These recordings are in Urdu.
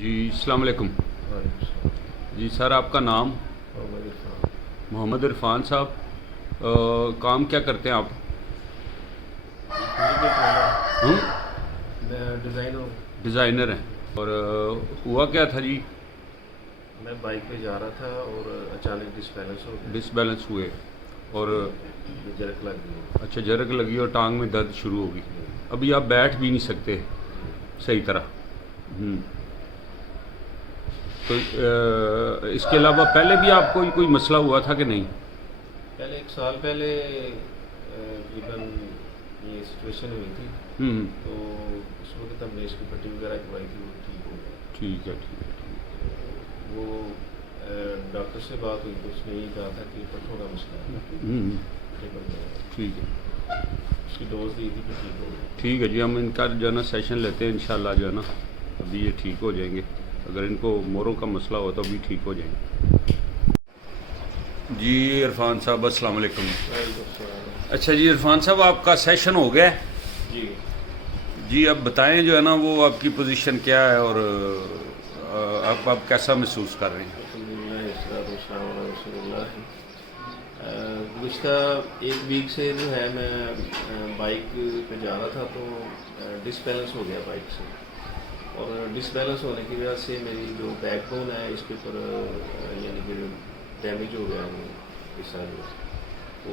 جی السلام علیکم۔ وعلیکم السلام۔ جی سر، آپ کا نام؟ محمد عرفان۔ محمد عرفان صاحب، کام کیا کرتے ہیں آپ؟ ہم میں ڈیزائنر ہوں۔ ڈیزائنر ہیں۔ اور ہوا کیا تھا جی؟ میں بائک پہ جا رہا تھا اور اچانک ڈسبیلنس ہو گیا۔ ڈس بیلنس ہوئے اور جرک لگ گئی۔ اچھا، جرک لگی اور ٹانگ میں درد شروع ہو گئی۔ ابھی آپ بیٹھ بھی نہیں سکتے صحیح طرح۔ تو اس کے علاوہ پہلے بھی آپ کو کوئی مسئلہ ہوا تھا کہ نہیں؟ پہلے 1 سال پہلے تقریباً یہ سچویشن ہوئی تھی، تو اس وقت ہم نے اس کی پٹی وغیرہ کروائی تھی، وہ ٹھیک ہو گیا۔ ٹھیک ہے، ٹھیک ہے، وہ ڈاکٹر سے بات ہوئی تو اس نے یہ کہا تھا کہ پٹھوں کا مسئلہ ہے، ٹھیک ہے، اس کی ڈوز دی تھی تو ٹھیک ہو گیا۔ ٹھیک ہے جی، ہم ان کا جو ہے نا سیشن لیتے ہیں انشاءاللہ، جو ہے نا ابھی یہ ٹھیک ہو جائیں گے۔ اگر ان کو موروں کا مسئلہ ہو تو ابھی ٹھیک ہو جائیں گے۔ جی عرفان صاحب السلام علیکم۔ وعلیکم السلام۔ اچھا جی عرفان صاحب، آپ کا سیشن ہو گیا ہے؟ جی جی اب بتائیں جو ہے نا وہ آپ کی پوزیشن کیا ہے اور آپ کیسا محسوس کر رہے ہیں؟ گزشتہ 1 ویک سے جو ہے میں بائک پہ جا رہا تھا تو ڈس بیلنس ہو گیا بائک سے، اور ڈس بیلنس ہونے کی وجہ سے میری جو بیک بون ہے اس کے اوپر یعنی کہ ڈیمیج ہو گیا وہ حصہ جو، تو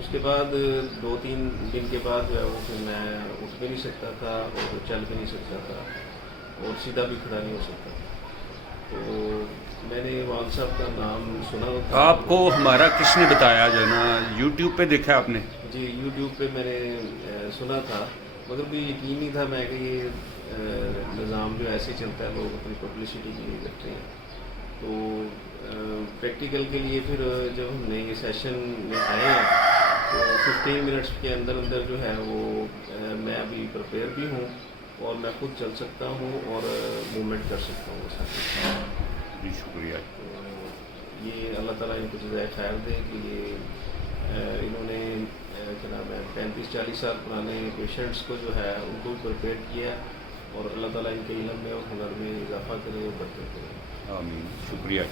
اس کے بعد 2-3 دن کے بعد جو ہے وہ پھر میں اٹھ بھی نہیں سکتا تھا اور چل بھی نہیں سکتا تھا اور سیدھا بھی کھڑا نہیں ہو سکتا تھا۔ تو میں نے والد صاحب کا نام سنا تھا۔ آپ کو ہمارا کس نے بتایا جو ہے نا؟ یوٹیوب پہ دیکھا آپ نے؟ جی یوٹیوب پہ میں نے سنا تھا، مگر بھی یقین نہیں تھا میں کہ یہ نظام جو ایسے چلتا ہے، لوگ اپنی پبلسٹی کے لیے کرتے ہیں۔ تو پریکٹیکل کے لیے پھر جب ہم نے یہ سیشن میں آئے ہیں تو 15 منٹس کے اندر اندر جو ہے وہ میں ابھی پریپیئر بھی ہوں اور میں خود چل سکتا ہوں اور موومنٹ کر سکتا ہوں ساتھ۔ جی شکریہ۔ یہ اللہ تعالیٰ ان کو جزائے خیر دے کہ یہ انہوں نے کیا نام ہے 35-40 سال پرانے پیشنٹس کو جو ہے ان کو پریپیئر کیا، اور اللہ تعالیٰ ان کے علم میں اور ہنر میں اضافہ کرے اور برکت کرے۔ آمین، شکریہ۔